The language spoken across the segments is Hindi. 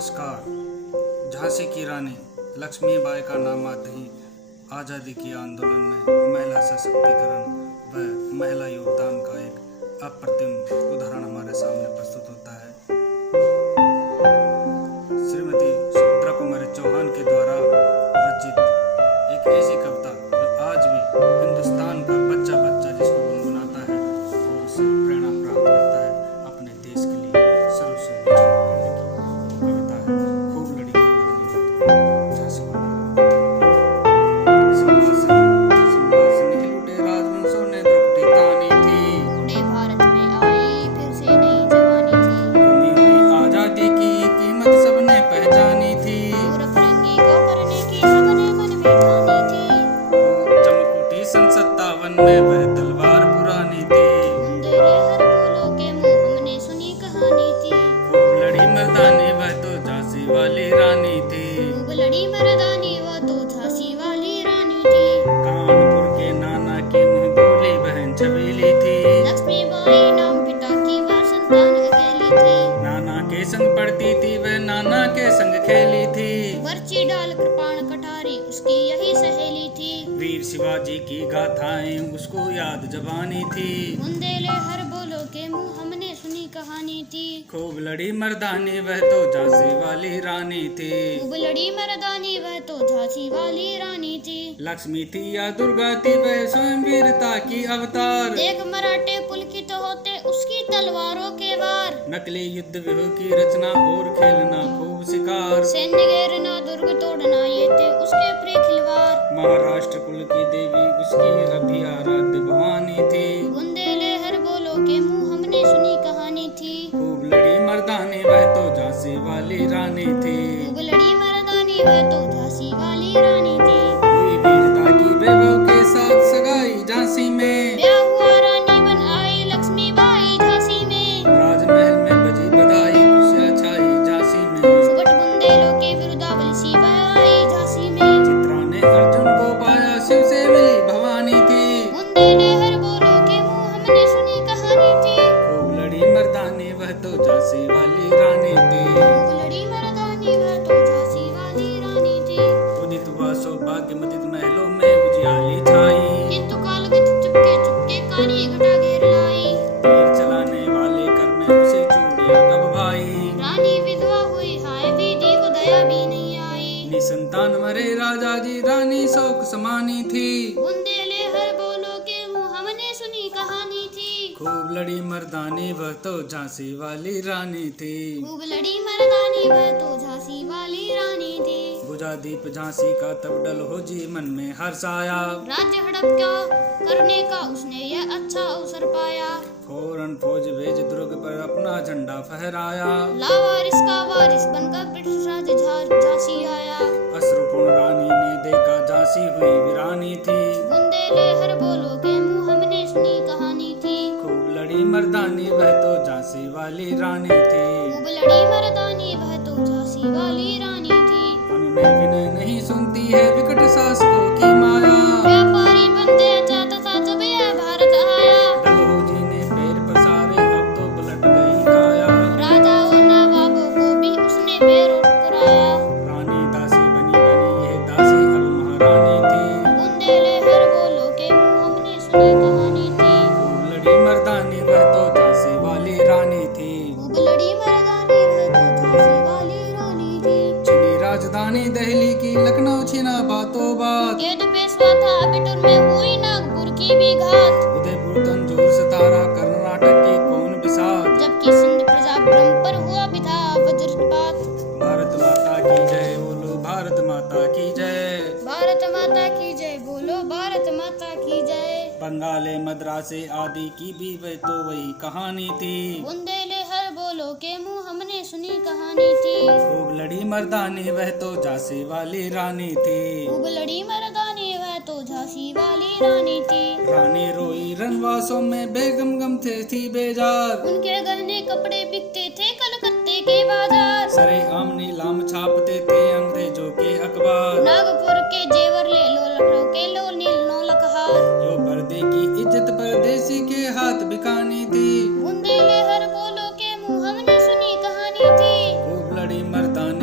नमस्कार। झांसी की रानी लक्ष्मीबाई का नाम आते ही आज़ादी के आंदोलन में महिला सशक्तिकरण व महिला योगदान का एक अप्रतिम उदाहरण हमारे सामने प्रस्तुत होता है। श्रीमती सुभद्रा कुमारी चौहान के द्वारा रचित एक ऐसी कविता जो आज भी हिंदुस्तान का बच्चा बच्चा जिसको गुनगुनाता है और उससे प्रेरणा प्राप्त करता है अपने देश के लिए सर्वस्व न्यौछावर करने की। वो कविता है खूब लड़ी मर्दानी झांसी की रानी। सिंहासन हिल उठे राजवंशों ने द्रौपदी तानी थी, बूढ़े भारत में आई फिर से नई जवानी थी। गुमी हुई आजादी की कीमत सबने पहचानी थी, पूरा फिरंगी को करने की सबने मन में ठानी थी। चमक उठी सन 57 में वह तलवार पुरानी थी, बुंदेले हर बोलो के मुंह हमने सुनी कहानी थी। खूब लड़ी मर्दानी वह तो झांसी वाली रानी थी, खूब लड़ी मर्दानी वो तो झांसी वाली रानी थी। कानपुर के नाना की मुंह बोली बहन छबीली थी, लक्ष्मीबाई नाम पिता की वह संतान अकेली थी। नाना के संग पढ़ती थी वह नाना के संग खेली थी, पर्ची डाल कृपाण कटारी उसकी यही सहेली थी। वीर शिवाजी की गाथाएं उसको याद जबानी थी, बुंदेले हर बोलो के मुंह हमने सुनी कहानी थी। खूब लड़ी मर्दानी वह तो झांसी वाली रानी थी, खूब लड़ी मर्दानी वह तो झांसी वाली रानी थी। लक्ष्मी थी या दुर्गा थी वह स्वयं वीरता की अवतार, देख मराठे पुलकित होते उसकी तलवारों के वार। नकली युद्ध व्यूह की रचना और खेलना खूब शिकार, सैन्य घेरना दुर्ग तोड़ना ये थे उसके प्रिय खिलवाड़। महाराष्ट्र कुल की देवी उसकी अभी आराध्य भवानी थी, बुंदेले हर बोलो के मुंह हमने सुनी कहानी थी। खूब लड़ी मर्दानी वह तो झांसी वाली रानी थी, खूब लड़ी मर्दानी वह तो झांसी वाली रानी थी। हुई वीरता की वैभव के साथ सगाई झांसी में, ब्याह हुआ रानी बन आई लक्ष्मीबाई झांसी में। राजमहल में बजी बधाई खुशियां छाई झांसी में, सुबट बुंदेलों के विरुद्धावली सी आई झांसी में। चित्रा ने अर्जुन को पाया शिव से मिली भवानी थी, बुंदेले हर बोलो के मुंह हमने सुनी कहानी थी। खूब लड़ी मर्दानी वह तो झांसी वाली रानी थी, खूब लड़ी मर्दानी वह तो झांसी वाली रानी थी। उदित हुआ सौभाग्य मदित महलों में उजियाली छाई, किंतु कालगत चुपके चुपके काली घटा घेर लाई। तीर चलाने वाले कर में उसे चूड़ियां कब भाई, रानी विधवा हुई हाय विधि को दया भी नहीं आई। निसंतान मरे राजा जी रानी शोक समानी थी, बुंदेले हर बोलो के मुंह हमने सुनी कहानी थी। खूब लड़ी मर्दानी वह तो झांसी वाली रानी थी, खूब लड़ी मर्दानी वह तो झांसी वाली रानी थी। बुझा दीप झांसी का तब डल हो जी मन में हर्ष आया, राज्य हड़प क्या करने का उसने यह अच्छा अवसर पाया। फौरन फौज भेज दुर्ग पर अपना झंडा फहराया, लावारिस का वारिस बनकर ब्रिटिश राज झांसी आया। अश्रुपूर्ण रानी ने देखा झांसी हुई वीरानी थी, बुंदेले हर बोलो के मुंह हमने सुनी कहानी थी। खूब लड़ी मर्दानी वह तो झांसी वाली रानी थी, खूब लड़ी मर्दानी वह तो झांसी वाली रानी थी। अनुनय विनय नहीं सुनती है विकट शासकों की माया, व्यापारी बनते चाहता था जब यह भारत आया। डलहौजी ने पैर पसारे अब तो पलट गई काया, राजाओं नवाबों को भी उसने बेरोट कराया। रानी दासी बनी बनी यह दासी अब महारानी थी, बुंदेले हर बोलो के मुंह हमने सुनी कहानी थी। खूब लड़ी मर्दानी वह तो झांसी वाली रानी थी, खूब लड़ी मर्दानी वह तो झांसी वाली रानी थी। छिनी राजधानी दिल्ली की लखनऊ छिना बातों बात, गेट पेशवा था बिटूर में हुई नागपुर की भी घात। उदयपुर तंजौर सतारा कर्नाटक की कौन बिसात, जबकि सिंध प्रजा ब्रह्म पर हुआ भी था वज्रपात। भारत माता की जय बोलो भारत माता की जय, भारत माता की जय बोलो भारत माता की जय। बंगाले मद्रासे आदि की भी वह तो वही कहानी थी, बुंदेले हर बोलो के मुंह हमने सुनी कहानी थी। खूब लड़ी मर्दानी वह तो झांसी वाली रानी थी, खूब लड़ी मर्दानी वह तो झांसी वाली रानी थी। रानी रोई रनवासों में बेगम गम थे थी बेजार, उनके गहने कपड़े बिकते थे कलकत्ते के बाजार। सरे आम नीलाम छापते थे अंग्रेजों के अखबार, नागपुर के जेवर ले लो लखनऊ के लो नील नो लखहार। जो पर्दे की इज्जत परदेसी के हाथ बिकानी थी, बुंदेले हर बोलो के मुंह हमने सुनी कहानी थी। खूब लड़ी मर्दानी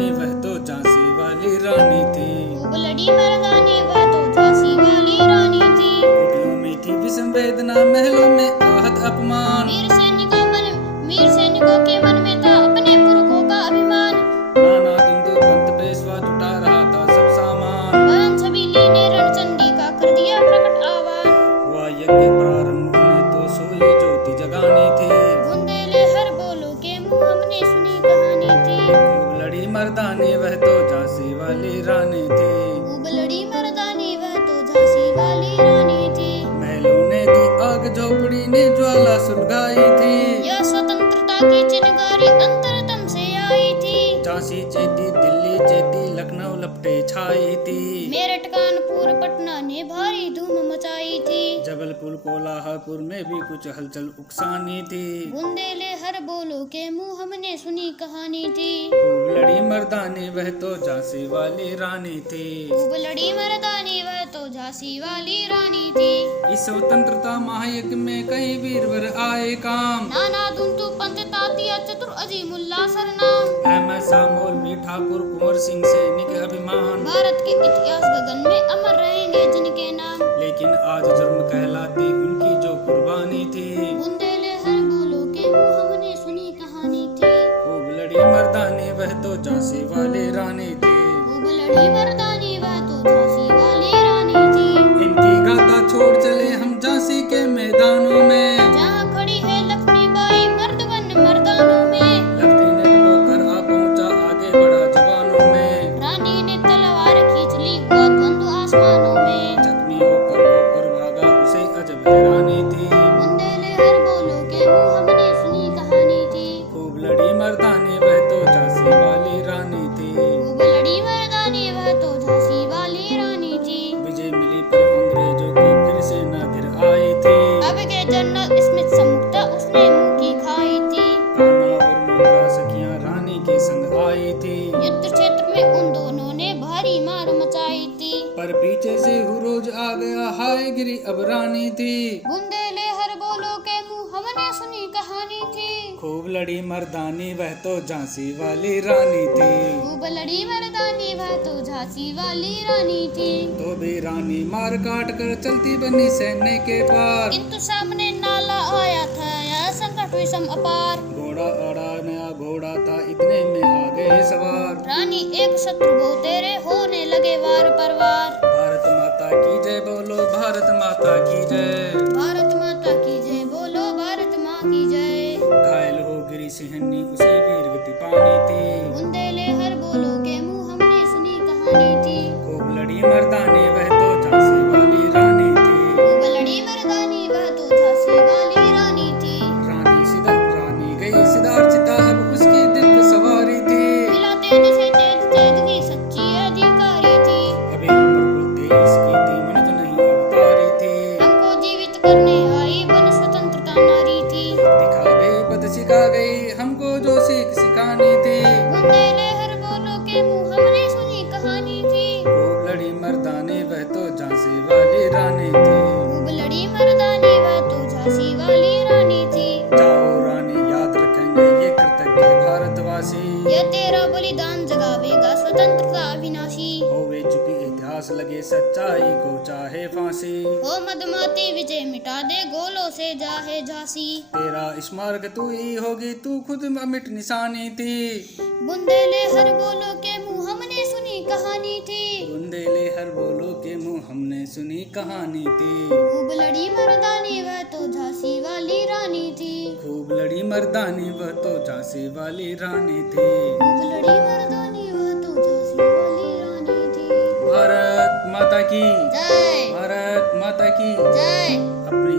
मर्दानी वह तो झांसी वाली रानी थी। खूब लड़ी मर्दानी वह तो झांसी वाली रानी थी। महलों ने दी आग झोपड़ी ने ज्वाला सुलगाई थी। यह स्वतंत्रता की चिनगारी अंतरतम से आई थी। झांसी चेती दिल्ली चेती लखनऊ लपटे छाई थी। मेरठ कानपुर पटना ने भारी धूम मचाई थी। जबलपुर कोल्हापुर में भी कुछ हलचल उकसानी थी। बुंदेले हर बोलो के मुंह हमने सुनी कहानी थी। खूब लड़ी मर्दानी वह तो झांसी वाली रानी थी। खूब लड़ी मर्दानी वह तो झांसी वाली रानी थी। इस स्वतंत्रता महायज्ञ में कई वीरवर आए काम। नाना दुंतु पंत तातिया चतुर अजीमुल्ला सरनाम। अहमद शाह मौलवी ठाकुर कुंवर सिंह सैनिक अभिमान। भारत के इतिहास गगन में अमर रहेंगे जिनके नाम। लेकिन आज जुर्म कहलाती उनकी जो कुर्बानी थी। बुंदेले हर बोलो के मुंह हमने सुनी कहानी थी। खूब लड़ी मर्दानी वह तो झांसी वाली रानी थी। खूब लड़ी मर्दानी वह तो झांसी वाली रानी थी। इनकी गाथा छोड़ चले हम झांसी के मैदानों में। जहाँ खड़ी है लक्ष्मीबाई मर्द बन मर्दानों में। लेफ्टिनेंट होकर आ पहुंचा आगे बढ़ा जवानों में। रानी ने तलवार खींच ली हुआ द्वंद्व आसमानों में। जख्मी होकर भागा उसे अजब हैरानी थी। बुंदेले हर बोलो के मुंह हमने सुनी कहानी थी। खूब लड़ी मर्दानी वह तो झांसी वाली रानी थी। खूब लड़ी मर्दानी वह तो झांसी वाली रानी थी। विजय मिली पर अंग्रेजों की फिर से न गिर आई थी। अब के जनरल स्मिथ सम्मुखता उसने मुंह की खाई थी। कान्हा और मुंद्रा सखियां रानी के संग आई थी। युद्ध क्षेत्र में उन दोनों ने भारी मार मचाई थी। पर पीछे से हुरोज आ गया हाय गिरी अब रानी थी। बुंदेले हर बोलो के मुंह हमने सुनी कहानी थी। खूब लड़ी मर्दानी वह तो झांसी वाली रानी थी। खूब लड़ी मर्दानी वह तो झांसी वाली रानी थी। तो भी रानी मार काट कर चलती बनी सैन्य के पार। किंतु सामने नाला आया था यह संकट विषम अपार। घोड़ा अड़ा नया घोड़ा था इतने में आ गए सवार। रानी एक शत्रु बहु तेरे होने लगे वार पर वार। भारत माता की जय बोलो भारत माता की जय। भारत माता की जय बोलो भारत माँ की जय। घायल हो गिरी सिंहनी उसे वीर गति पानी थी। बुंदेले हर बोलो के मुंह हमने सुनी कहानी थी। खूब लड़ी मर्दानी वह तो झांसी वाली रानी थी। खूब लड़ी मर्दानी वह तो झांसी वाली रानी थी। रानी गई सिद्धार्थ अब उसकी दिव्य सवारी थी। मिला तेज से तेज की सच्ची अधिकारी थी। अभी उम्र कुल 23 की थी मनत नहीं अवतारी थी। हमको जीवित करने आई बन स्वतंत्रता नारी थी। दिखा गई पद सिखा गई हमको जो सीख सिखानी थी। बुंदेले हर बोलो के मुंह हमने सुनी कहानी थी। खूब लड़ी मर्दानी वह तो झांसी वाली रानी थी। खूब लड़ी मर्दानी वह तो झांसी वाली रानी थी। जाओ रानी याद रखेंगे ये कृतज्ञ भारतवासी। यह तेरा बलिदान जगावेगा स्वतंत्रता अविनाशी। होवे चुकी इतिहास लगे सच्चाई को चाहे फांसी। हो मदमाती विजय मिटा दे गोलों से जाहे झांसी। तेरा स्मारक तू ही होगी तू खुद अमिट निशानी थी। बुंदेले हर बोलो के मुंह हमने सुनी कहानी थी। बुंदेले हर बोलो के मुंह हमने सुनी कहानी थी। खूब लड़ी मर्दानी वह तो झांसी वाली रानी थी। खूब लड़ी मर्दानी वह तो झांसी वाली रानी थी। खूब लड़ी मर्दानी वह तो झांसी वाली रानी थी। भारत माता की जय। भारत माता की जय। अपनी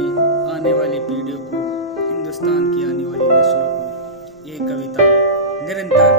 आने वाली पीढ़ियों को हिंदुस्तान की आने वाली नस्लों को ये कविता निरंतर